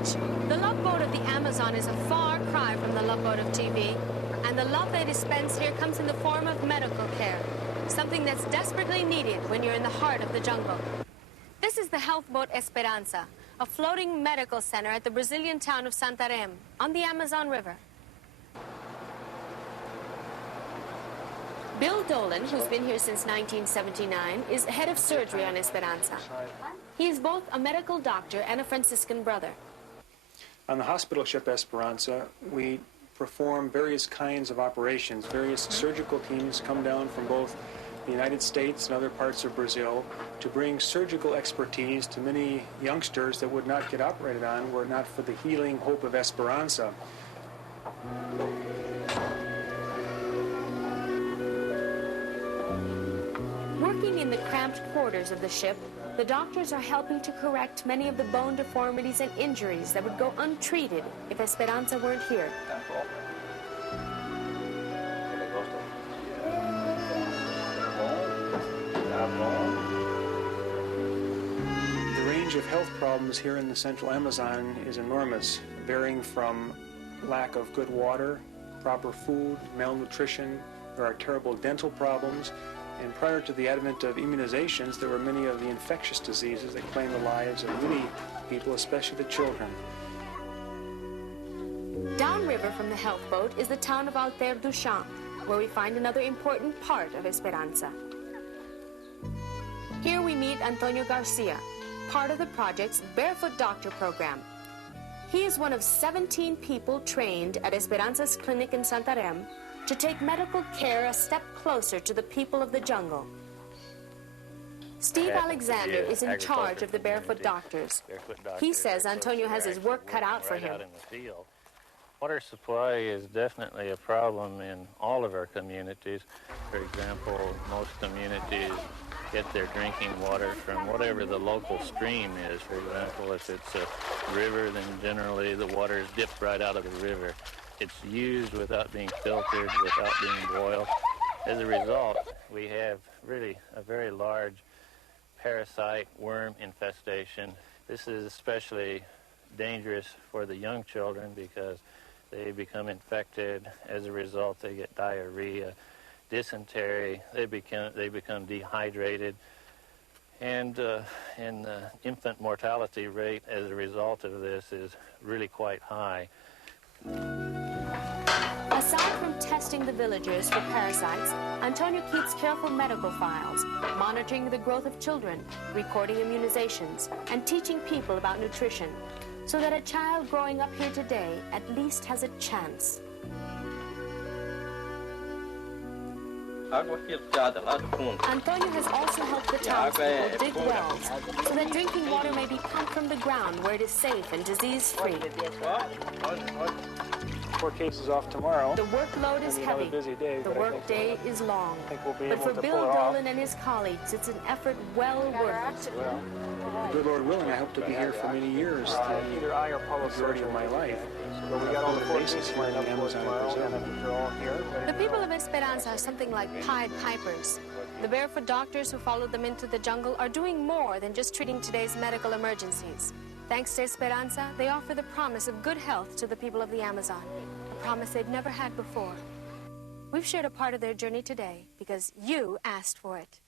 message. The love boat of the Amazon is a far cry from the love boat of TV, and the love they dispense here comes in the form of medical care, something that's desperately needed when you're in the heart of the jungle. This is the health boat Esperanza, a floating medical center at the Brazilian town of Santarém on the Amazon River. Bill Dolan, who's been here since 1979, is head of surgery on Esperanza. He is both a medical doctor and a Franciscan brother. On the hospital ship Esperanza, we perform various kinds of operations. Various surgical teams come down from both the United States and other parts of Brazil to bring surgical expertise to many youngsters that would not get operated on were it not for the healing hope of Esperanza. Working in the cramped quarters of the ship, the doctors are helping to correct many of the bone deformities and injuries that would go untreated if Esperanza weren't here. The range of health problems here in the central Amazon is enormous, varying from lack of good water, proper food, malnutrition. There are terrible dental problems. And prior to the advent of immunizations, there were many of the infectious diseases that claim the lives of many people, especially the children. Downriver from the health boat is the town of Alter do Chão, where we find another important part of Esperanza. Here we meet Antonio Garcia, part of the project's Barefoot Doctor program. He is one of 17 people trained at Esperanza's clinic in Santarém to take medical care a step closer to the people of the jungle. Steve Alexander is in charge of the Barefoot Doctors. He says Antonio has his work cut out for him. Water supply is definitely a problem in all of our communities. For example, most communities get their drinking water from whatever the local stream is. For example, if it's a river, then generally the water is dipped right out of the river. It's used without being filtered, without being boiled. As a result, we have really a very large parasite worm infestation. This is especially dangerous for the young children because they become infected. As a result, they get diarrhea, dysentery, they become dehydrated, and the infant mortality rate as a result of this is really quite high. Aside from testing the villagers for parasites, Antonio keeps careful medical files, monitoring the growth of children, recording immunizations, and teaching people about nutrition, so that a child growing up here today at least has a chance. Antonio has also helped the townspeople dig wells so that drinking water may be pumped from the ground where it is safe and disease-free. 4 cases off tomorrow. The workload is heavy. Busy day, the work day is long. We'll but for Bill Dolan and his colleagues, it's an effort well worth it. Well, good Lord willing, I hope to be here for many years, either I or Paul, the majority of my life. But we got all the bases here in the Amazon Brazil. The people of Esperanza are something like Pied Pipers. The Barefoot Doctors who followed them into the jungle are doing more than just treating today's medical emergencies. Thanks to Esperanza, they offer the promise of good health to the people of the Amazon, a promise they'd never had before. We've shared a part of their journey today because you asked for it.